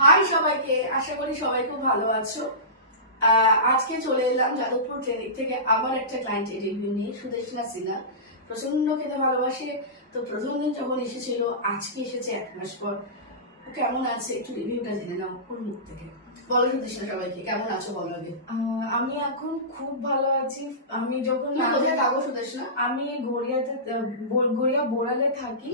High সবাইকে, আশা করি সবাই খুব ভালো আছো। আজকে চলে এলাম যাদবপুর ক্লিনিক থেকে আবার একটা ক্লায়েন্টের রিভিউ নিয়ে। সুদেশনা সিনহা প্রচন্ড খেতে ভালোবাসে, তো প্রথম দিন যখন এসেছিল, আজকে এসেছে 1 মাস পর। ও কেমন আছে একটু রিভিউটা জেনে নাও ওর মুখ থেকে। বলো সুদেশনা সবাইকে কেমন আছো, বলো আগে। আমি এখন খুব ভালো আছি। আমি যখন কোথায় থাকো সুদেশনা? আমি গড়িয়া বোড়ালে থাকি।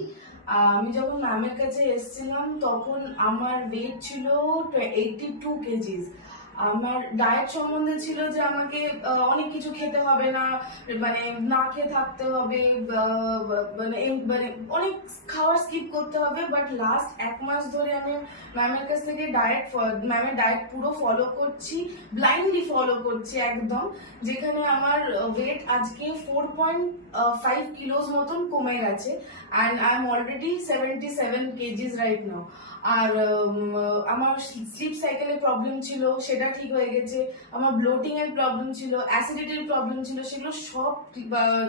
আমি যখন ম্যামের কাছে এসেছিলাম তখন আমার ওয়েট ছিল 82 কেজিস। আমার ডায়েট সম্বন্ধে ছিল যে আমাকে অনেক কিছু খেতে হবে না, মানে না খেয়ে থাকতে হবে, মানে অনেক খাবার স্কিপ করতে হবে। বাট লাস্ট 1 মাস ধরে আমি ম্যামের কাছ থেকে ম্যামের ডায়েট পুরো ফলো করছি, ব্লাইন্ডলি ফলো করছি একদম। যেখানে আমার ওয়েট আজকে 4.5 কিলোস মতন কমে গেছে, and I am already 77 kgs right now. আর আমার স্লিপ সাইকেলের প্রবলেম ছিল, সেটা ঠিক হয়ে গেছে। আমার ব্লোটিং এর প্রবলেম ছিল, অ্যাসিডিটির প্রবলেম ছিল, সেগুলো সব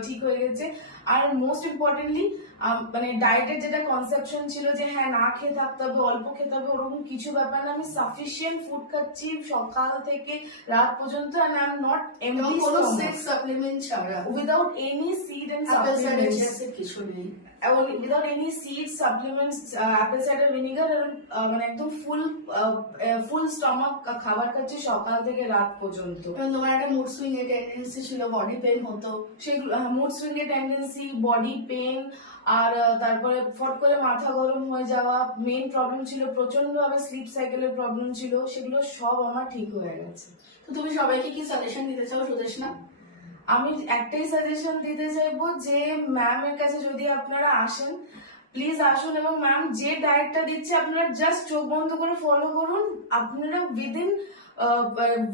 ঠিক হয়ে গেছে। আর মোস্ট ইম্পর্টেন্টলি মানে ডায়েটের যেটা কনসেপশন ছিল যে হ্যাঁ না খেয়ে থাকতে হবে, অল্প খেতে হবে, ওরকম কিছু ব্যাপার না। আমি সাফিসিয়েন্ট ফুড খাচ্ছি সকাল থেকে রাত পর্যন্ত, and I'm not empty stomach, supplement ছাড়া, without any seed and apple cider supplements, কিছু নেই। without any seeds, supplements, apple cider vinegar, মানে একদম ফুল স্টমাক খাবার খাচ্ছি সকাল থেকে রাত পর্যন্ত। তোমার একটা মুড সুইং এর টেন্ডেন্সি ছিল, বডি পেইন হতো, সেগুলো মুড সুইং এর টেন্ডেন্সি, বডি পেইন, আর তারপরে ফট করে মাথা গরম হয়ে যাওয়া মেইন প্রবলেম ছিল। প্রচন্ড ভাবে স্লিপ সাইকেলের প্রবলেম ছিল, সেগুলো সব আমার ঠিক হয়ে গেছে। তো তুমি সবাইকে কি সাজেশন দিতে চাও সুদেশনা? আমি একটাই সাজেশন দিতে চাইবো যে ম্যামের কাছে যদি আপনারা আসেন, প্লিজ আসুন, এবং ম্যাম যে ডায়েটটা দিচ্ছে আপনারা জাস্ট চোখ বন্ধ করে ফলো করুন। আপনারা উইদিন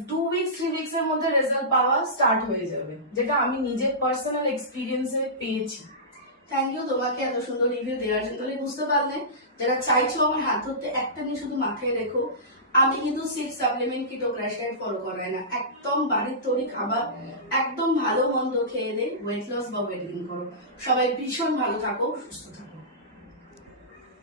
2 উইকস 3 উইকস এর মধ্যে রেজাল্ট পাওয়া স্টার্ট হয়ে যাবে, যেটা আমি নিজে পার্সোনাল এক্সপিরিয়েন্সে পেয়েছি। থ্যাংক ইউ তোমাকে এত সুন্দর রিভিউ দেওয়ার জন্য। তুমি বুঝতে পারলে, যারা চাইছো আমার হাত ধরতে, একটা নিয়ে শুধু মাথায় রেখো, আমি কিন্তু সিক্স সাপ্লিমেন্ট কিটো ক্র্যাশ ডায়েট ফলো করাই না। একদম বাড়ির তৈরি খাবার, একদম ভালো মন্দ খেয়ে দে ওয়েট লস বা ওয়েট গেইন করো। সবাই ভীষণ ভালো থাকো, সুস্থ থাকো।